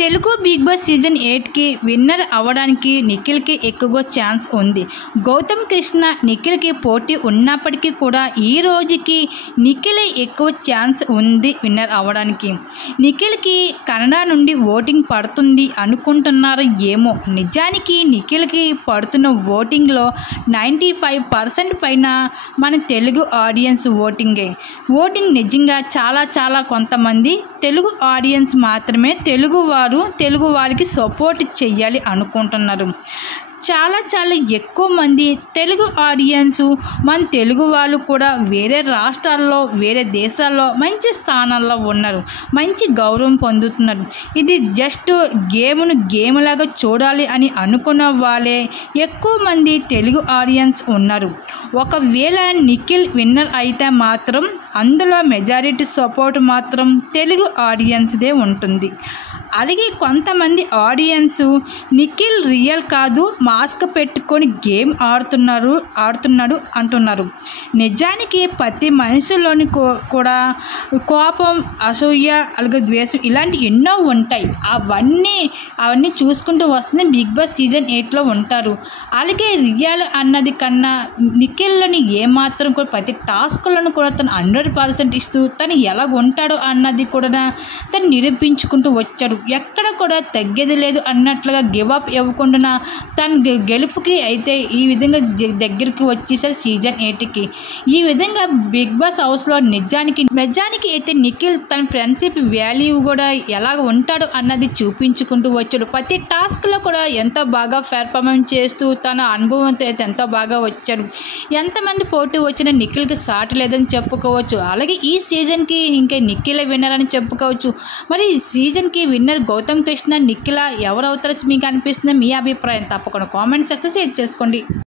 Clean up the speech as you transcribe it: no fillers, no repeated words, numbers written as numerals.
Telugu Bigg Boss season 8కి winner అవ్వడానికి నిఖిల్కి ఎక్కువగా ఛాన్స్ ఉంది. గౌతమ్ కృష్ణ నిఖిల్కి పోటీ ఉన్నప్పటికీ కూడా ఈ రోజుకి నిఖిల్ ఎక్కువ ఛాన్స్ ఉంది విన్నర్ అవ్వడానికి. నిఖిల్కి కన్నడ నుండి ఓటింగ్ పడుతుంది అనుకుంటున్నారు ఏమో. నిజానికి నిఖిల్కి పడుతున్న ఓటింగ్లో 95% పైన మన తెలుగు ఆడియన్స్ ఓటింగే. ఓటింగ్ నిజంగా చాలా కొంతమంది తెలుగు ఆడియన్స్ మాత్రమే తెలుగు వారికి సపోర్ట్ చేయాలి అనుకుంటున్నారు. చాలా ఎక్కువ మంది తెలుగు ఆడియన్స్ మన తెలుగు వాళ్ళు కూడా వేరే రాష్ట్రాల్లో వేరే దేశాల్లో మంచి స్థానాల్లో ఉన్నారు, మంచి గౌరవం పొందుతున్నారు. ఇది జస్ట్ గేమ్ లాగా చూడాలి అని అనుకున్న వాళ్ళే ఎక్కువ మంది తెలుగు ఆడియన్స్ ఉన్నారు. ఒకవేళ నిఖిల్ విన్నర్ అయితే మాత్రం అందులో మెజారిటీ సపోర్ట్ మాత్రం తెలుగు ఆడియన్స్దే ఉంటుంది. అలాగే కొంతమంది ఆడియన్స్ నిఖిల్ రియల్ కాదు, మాస్క్ పెట్టుకొని గేమ్ ఆడుతున్నాడు అంటున్నారు. నిజానికి ప్రతి మనిషిలోని కూడా కోపం, అసూయ, అలాగే ద్వేషం ఇలాంటి ఎన్నో ఉంటాయి. అవన్నీ చూసుకుంటూ వస్తుంది బిగ్ బాస్ సీజన్ 8లో ఉంటారు. అలాగే రియల్ అన్నది కన్నా నిఖిల్లోని ఏమాత్రం కూడా ప్రతి టాస్క్లను కూడా తను 100% ఇస్తూ తను ఎలా ఉంటాడో అన్నది కూడా తను నిరూపించుకుంటూ వచ్చాడు. ఎక్కడ కూడా తగ్గేది లేదు అన్నట్లుగా గివప్ ఇవ్వకుండా తన గెలుపుకి అయితే ఈ విధంగా దగ్గరికి వచ్చేసారు సీజన్ 8కి. ఈ విధంగా బిగ్ బాస్ హౌస్లో నిజానికి అయితే నిఖిల్ తన ఫ్రెండ్షిప్ వాల్యూ కూడా ఎలా ఉంటాడో అన్నది చూపించుకుంటూ వచ్చాడు. ప్రతి టాస్క్లో కూడా ఎంతో బాగా పెర్ఫార్మెన్స్ చేస్తూ తన అనుభవంతో అయితే ఎంతో బాగా వచ్చాడు. ఎంతమంది పోటీ వచ్చినా నిఖిల్కి సాటి లేదని చెప్పుకోవచ్చు. అలాగే ఈ సీజన్కి ఇంకా నిఖిల్ విన్నర్ అని చెప్పుకోవచ్చు. మరి ఈ సీజన్కి విన్నర్ గౌతమ్ కృష్ణ, నిఖిల్ ఎవరు అవుతారో మీకు అనిపిస్తుంది? మీ అభిప్రాయం తప్పకుండా కామెంట్ సెక్షన్ షేర్ చేసుకోండి.